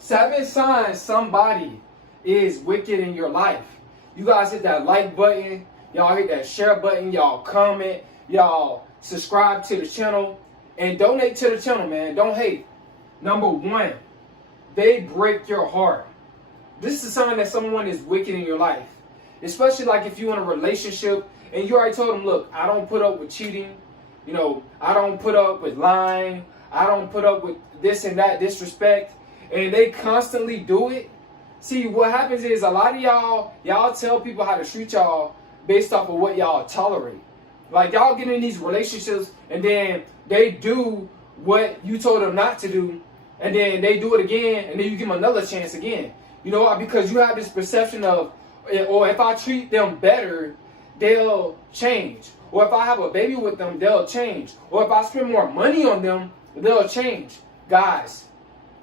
7 signs somebody is wicked in your life. You guys hit that like button. Y'all hit that share button. Y'all comment. Y'all subscribe to the channel. And donate to the channel, man. Don't hate. Number 1, they break your heart. This is a sign that someone is wicked in your life. Especially like if you're in a relationship and you already told them, look, I don't put up with cheating. You know, I don't put up with lying. I don't put up with this and that disrespect. And they constantly do it. See, what happens is a lot of y'all tell people how to treat y'all based off of what y'all tolerate. Like y'all get in these relationships and then they do what you told them not to do. And then they do it again, and then you give them another chance again. You know why? Because you have this perception of, or if I treat them better, they'll change. Or if I have a baby with them, they'll change. Or if I spend more money on them, they'll change. Guys,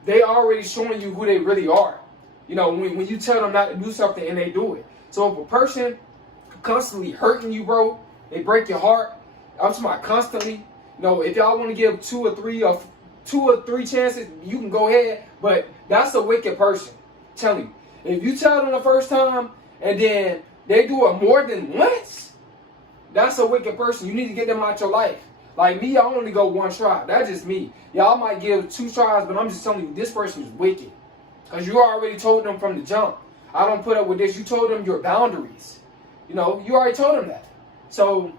they already showing you who they really are. You know, when you tell them not to do something and they do it. So if a person constantly hurting you, bro, they break your heart. I'm talking about constantly. You know, if y'all want to give 2 or 3 chances, you can go ahead. But that's a wicked person. I'm telling you. If you tell them the first time and then they do it more than once, that's a wicked person. You need to get them out your life. Like me, I only go 1 try. That's just me. Y'all might give 2 tries, but I'm just telling you, this person is wicked. Because you already told them from the jump, I don't put up with this. You told them your boundaries. You know, you already told them that. So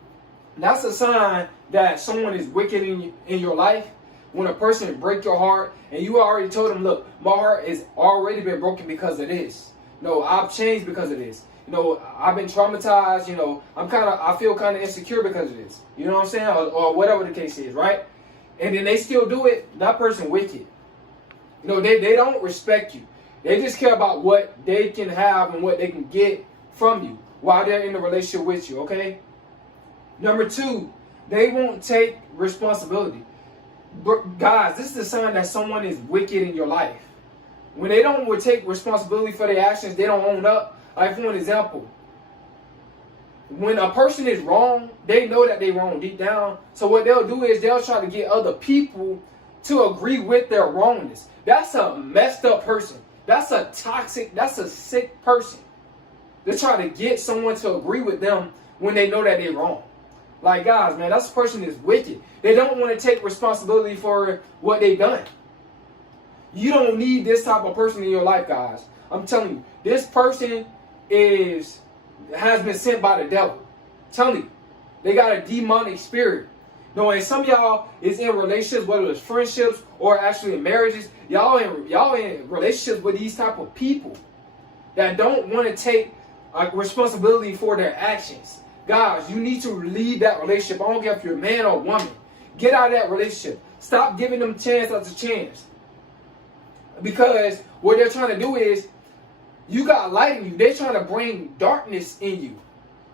that's a sign that someone is wicked in your life. When a person break your heart and you already told them, look, my heart has already been broken because of this. No, I've changed because of this. You know, I've been traumatized. You know, I feel kind of insecure because of this. You know what I'm saying? Or whatever the case is, right? And then they still do it. That person wicked. You know, they don't respect you. They just care about what they can have and what they can get from you while they're in a relationship with you, okay? Number 2, they won't take responsibility. Guys, this is a sign that someone is wicked in your life. When they don't take responsibility for their actions, they don't own up. Like for an example, when a person is wrong, they know that they're wrong deep down. So what they'll do is they'll try to get other people to agree with their wrongness. That's a messed up person. That's a toxic, that's a sick person. They try to get someone to agree with them when they know that they're wrong. Like, guys, man, that person is wicked. They don't want to take responsibility for what they've done. You don't need this type of person in your life, guys. I'm telling you, this person has been sent by the devil. I'm telling you, they got a demonic spirit. No, and some of y'all is in relationships, whether it's friendships or actually in marriages. Y'all in relationships with these type of people that don't want to take responsibility for their actions. Guys, you need to leave that relationship. I don't care if you're a man or a woman. Get out of that relationship. Stop giving them chance after chance. Because what they're trying to do is, you got light in you. They're trying to bring darkness in you.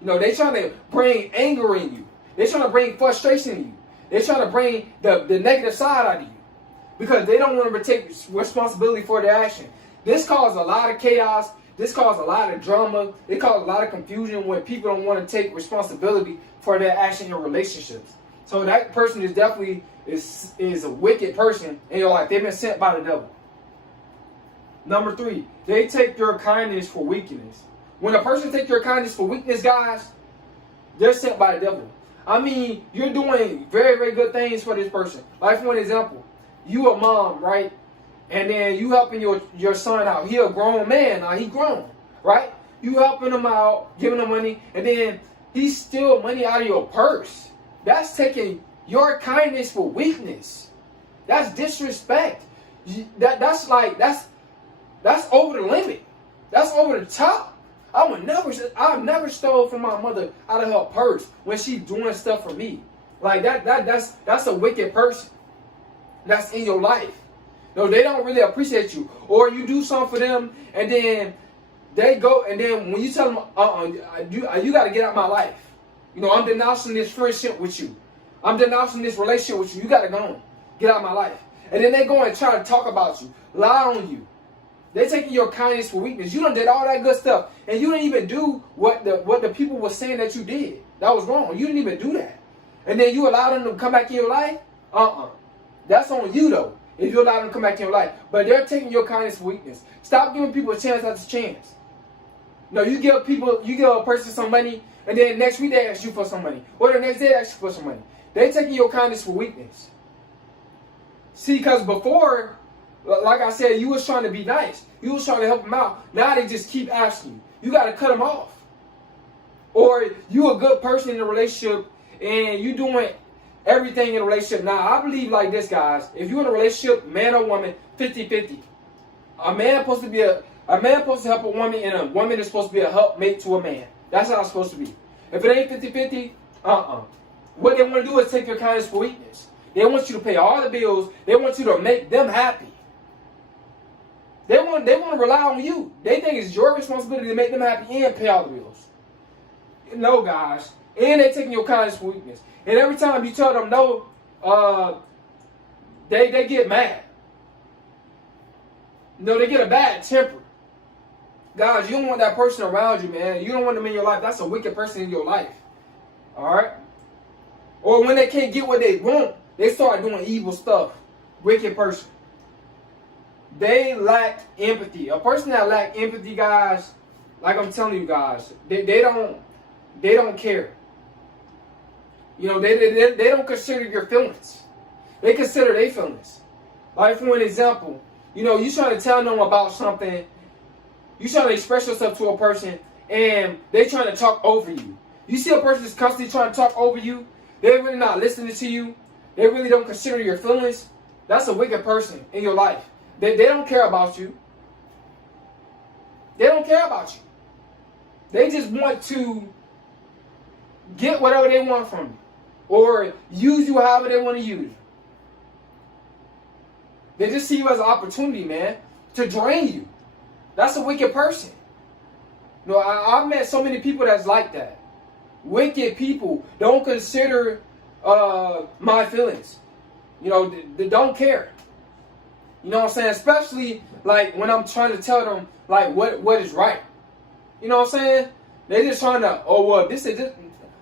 You know, they're trying to bring anger in you. They're trying to bring frustration in you. They're trying to bring the negative side out of you. Because they don't want to take responsibility for their action. This causes a lot of chaos. This causes a lot of drama. It causes a lot of confusion when people don't want to take responsibility for their action in relationships. So that person is definitely is a wicked person in your life. They've been sent by the devil. Number 3, they take your kindness for weakness. When a person takes your kindness for weakness, guys, they're sent by the devil. I mean, you're doing very, very good things for this person. Like for an example, you a mom, right? And then you helping your son out. He a grown man now. He grown, right? You helping him out, giving him money, and then he steal money out of your purse. That's taking your kindness for weakness. That's disrespect. That's over the limit. That's over the top. I've never stole from my mother out of her purse when she's doing stuff for me. Like that's a wicked person. That's in your life. No, they don't really appreciate you. Or you do something for them and then they go, and then when you tell them, you got to get out of my life. You know, I'm denouncing this friendship with you. I'm denouncing this relationship with you. You got to go. Get out of my life. And then they go and try to talk about you, lie on you. They're taking your kindness for weakness. You done did all that good stuff, and you didn't even do what the people were saying that you did. That was wrong. You didn't even do that. And then you allow them to come back in your life? That's on you, though. if you allow them to come back in your life. But they're taking your kindness for weakness. Stop giving people a chance after chance. No, you give a person some money, and then next week they ask you for some money. Or the next day they ask you for some money. They're taking your kindness for weakness. See, because before, like I said, you was trying to be nice. You was trying to help them out. Now they just keep asking you. You got to cut them off. Or you a good person in a relationship, and you doing everything in a relationship. Now, I believe like this, guys. If you're in a relationship, man or woman, 50-50. A man supposed to help a woman, and a woman is supposed to be a helpmate to a man. That's how it's supposed to be. If it ain't 50-50, what they want to do is take your kindness for weakness. They want you to pay all the bills. They want you to make them happy. They want to rely on you. They think it's your responsibility to make them happy and pay all the bills. No, guys. And they're taking your kindness for weakness. And every time you tell them no, they get mad. No, they get a bad temper. Guys, you don't want that person around you, man. You don't want them in your life. That's a wicked person in your life. Alright? Or when they can't get what they want, they start doing evil stuff. Wicked person. They lack empathy. A person that lack empathy, guys, like I'm telling you guys, they don't care. You know, they don't consider your feelings. They consider their feelings. Like, for an example, you know, you trying to tell them about something, you trying to express yourself to a person, and they trying to talk over you. You see a person that's constantly trying to talk over you, they're really not listening to you, they really don't consider your feelings. That's a wicked person in your life. They don't care about you. They don't care about you. They just want to get whatever they want from you, or use you however they want to use you. They just see you as an opportunity, man, to drain you. That's a wicked person. You know, I've met so many people that's like that. Wicked people don't consider my feelings. You know, they don't care. You know what I'm saying? Especially like when I'm trying to tell them like what is right. You know what I'm saying? They just trying to, oh well, this is just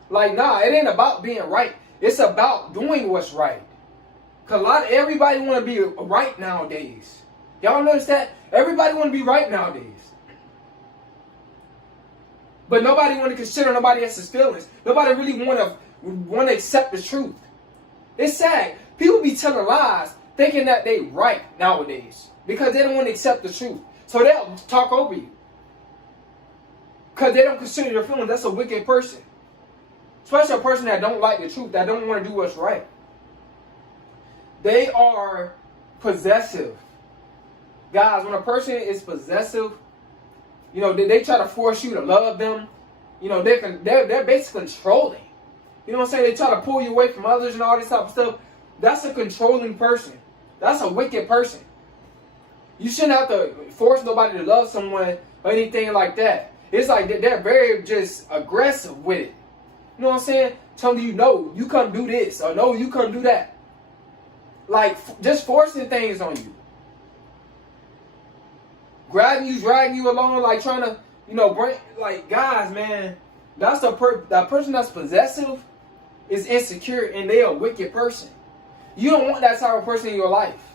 like, nah, it ain't about being right. It's about doing what's right. Cause everybody want to be right nowadays. Y'all notice that? Everybody want to be right nowadays. But nobody want to consider nobody else's feelings. Nobody really want to accept the truth. It's sad. People be telling lies thinking that they right nowadays because they don't want to accept the truth. So they'll talk over you. Because they don't consider your feelings. That's a wicked person. Especially a person that don't like the truth, that don't want to do what's right. They are possessive. Guys, when a person is possessive, you know, they try to force you to love them. You know, they're basically controlling. You know what I'm saying? They try to pull you away from others and all this type of stuff. That's a controlling person. That's a wicked person. You shouldn't have to force nobody to love someone or anything like that. It's like they're very just aggressive with it. You know what I'm saying? Telling you, no, you can't do this, or no, you can't do that. Like, just forcing things on you. Grabbing you, dragging you along, like trying to, you know, bring, like, guys, man, that's that person that's possessive is insecure, and they a wicked person. You don't want that type of person in your life.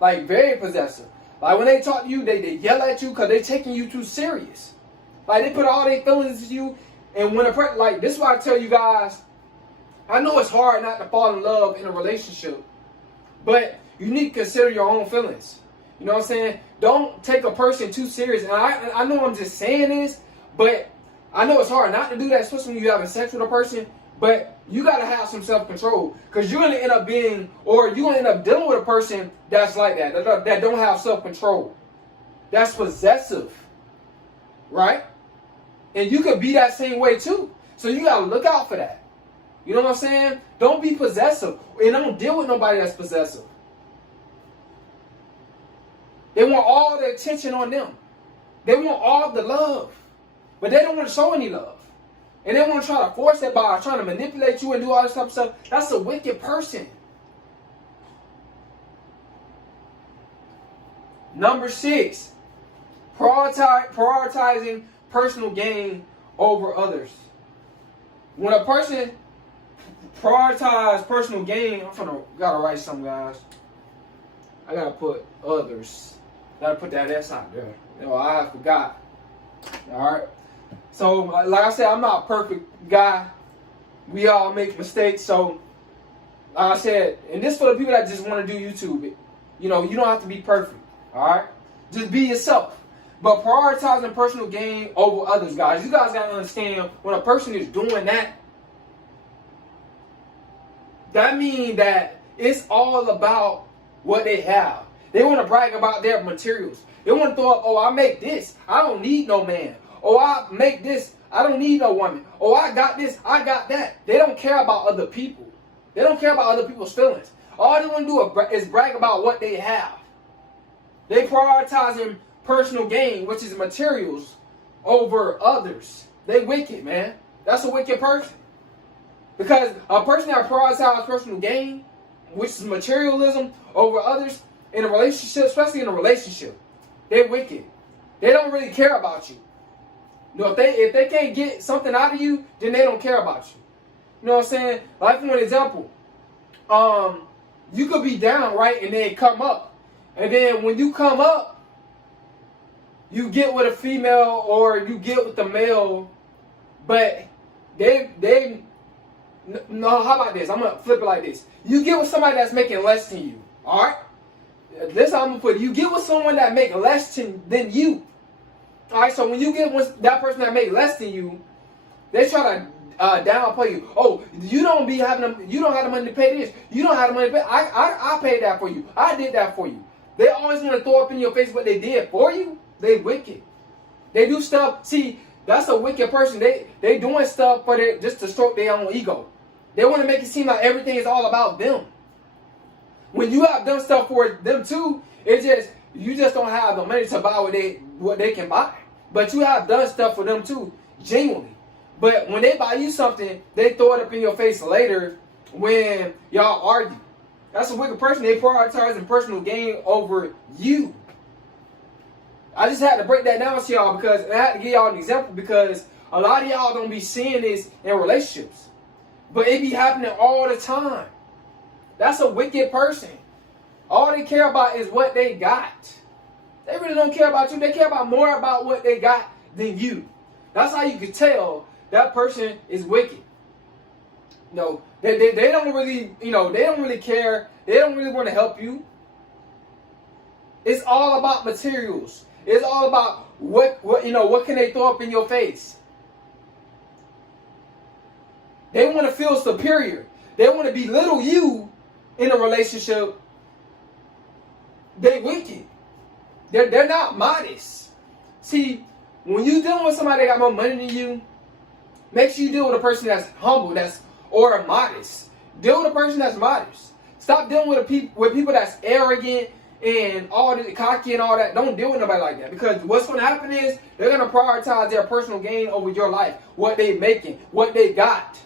Like, very possessive. Like, when they talk to you, they yell at you because they taking you too serious. Like, they put all their feelings into you. And when a person, like, this is why I tell you guys, I know it's hard not to fall in love in a relationship, but you need to consider your own feelings. You know what I'm saying? Don't take a person too serious. And I know I'm just saying this, but I know it's hard not to do that, especially when you're having sex with a person. But you got to have some self-control, because you're going to end up being, or you're going to end up dealing with a person that's like that don't have self-control. That's possessive. Right? And you could be that same way too. So you got to look out for that. You know what I'm saying? Don't be possessive. And don't deal with nobody that's possessive. They want all the attention on them. They want all the love. But they don't want to show any love. And they want to try to force that by trying to manipulate you and do all this type of stuff. That's a wicked person. Number 6. Prioritizing personal gain over others. When a person prioritizes personal gain, gotta write something, guys. I gotta put others. Gotta put that S out there. I forgot. Alright. So, like I said, I'm not a perfect guy. We all make mistakes. So, like I said, and this for the people that just want to do YouTube. You don't have to be perfect. Alright? Just be yourself. But prioritizing personal gain over others, guys. You guys gotta understand, when a person is doing that, that means that it's all about what they have. They want to brag about their materials. They want to throw up, oh, I make this. I don't need no man. Oh, I make this. I don't need no woman. Oh, I got this. I got that. They don't care about other people. They don't care about other people's feelings. All they want to do is brag about what they have. They prioritizing personal gain, which is materials, over others. They wicked, man. That's a wicked person. Because a person that prioritizes personal gain, which is materialism, over others, in a relationship, especially in a relationship, they're wicked. They don't really care about you. If they can't get something out of you, then they don't care about you. You know what I'm saying? Like, for an example, you could be down, right, and then come up. And then when you come up, you get with a female or you get with the male, but no, how about this? I'm going to flip it like this. You get with somebody that's making less than you, all right? This how I'm going to put it. You get with someone that make less than you. All right, so when you get with that person that make less than you, they try to downplay you. Oh, you don't have the money to pay this. You don't have the money to pay. I paid that for you. I did that for you. They always want to throw up in your face what they did for you. They wicked. They do stuff. See, that's a wicked person. They doing stuff for just to stroke their own ego. They want to make it seem like everything is all about them. When you have done stuff for them too, you just don't have the money to buy what they can buy. But you have done stuff for them too, genuinely. But when they buy you something, they throw it up in your face later when y'all argue. That's a wicked person. They prioritizing personal gain over you. I just had to break that down to y'all because I had to give y'all an example because a lot of y'all don't be seeing this in relationships. But it be happening all the time. That's a wicked person. All they care about is what they got. They really don't care about you. They care about more about what they got than you. That's how you can tell that person is wicked. They don't really, they don't really care. They don't really want to help you. It's all about materials. It's all about what can they throw up in your face. They want to feel superior. They want to belittle you in a relationship. They wicked. They're not modest. See, when you dealing with somebody that got more money than you, make sure you deal with a person that's humble, or modest. Deal with a person that's modest. Stop dealing with people that's arrogant and all the cocky and all that. Don't deal with nobody like that. Because what's going to happen is they're going to prioritize their personal gain over your life. What they making. What they got.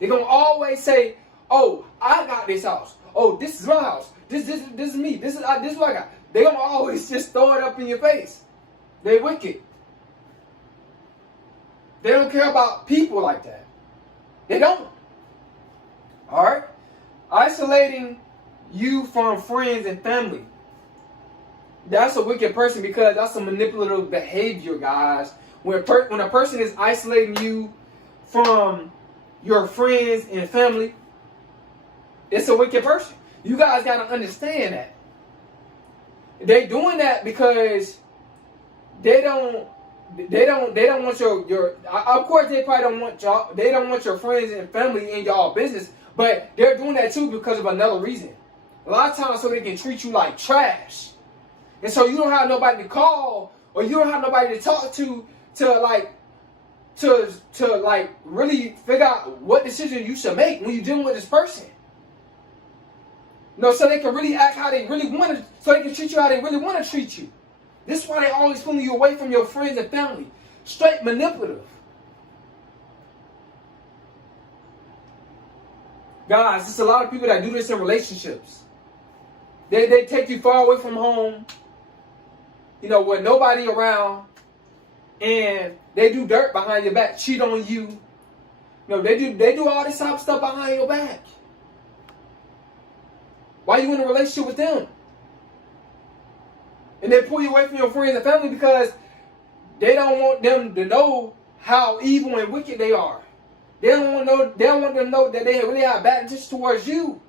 They're going to always say, oh, I got this house. Oh, this is my house. This is me. This is what I got. They're going to always just throw it up in your face. They wicked. They don't care about people like that. They don't. Alright? Isolating you from friends and family. That's a wicked person because that's a manipulative behavior, guys. When a person is isolating you from your friends and family, it's a wicked person. You guys got to understand that. They doing that because they don't want your of course they probably don't want y'all, they don't want your friends and family in y'all business, but they're doing that too because of another reason. A lot of times so they can treat you like trash. And so you don't have nobody to call or you don't have nobody to talk to really figure out what decision you should make when you're dealing with this person. So they can really act how they really want to, so they can treat you how they really want to treat you. This is why they always pulling you away from your friends and family. Straight manipulative. Guys, there's a lot of people that do this in relationships. They take you far away from home, with nobody around, and they do dirt behind your back, cheat on you. They do all this type of stuff behind your back. Why are you in a relationship with them? And they pull you away from your friends and family because they don't want them to know how evil and wicked they are. They don't want them to know that they really have bad intentions towards you.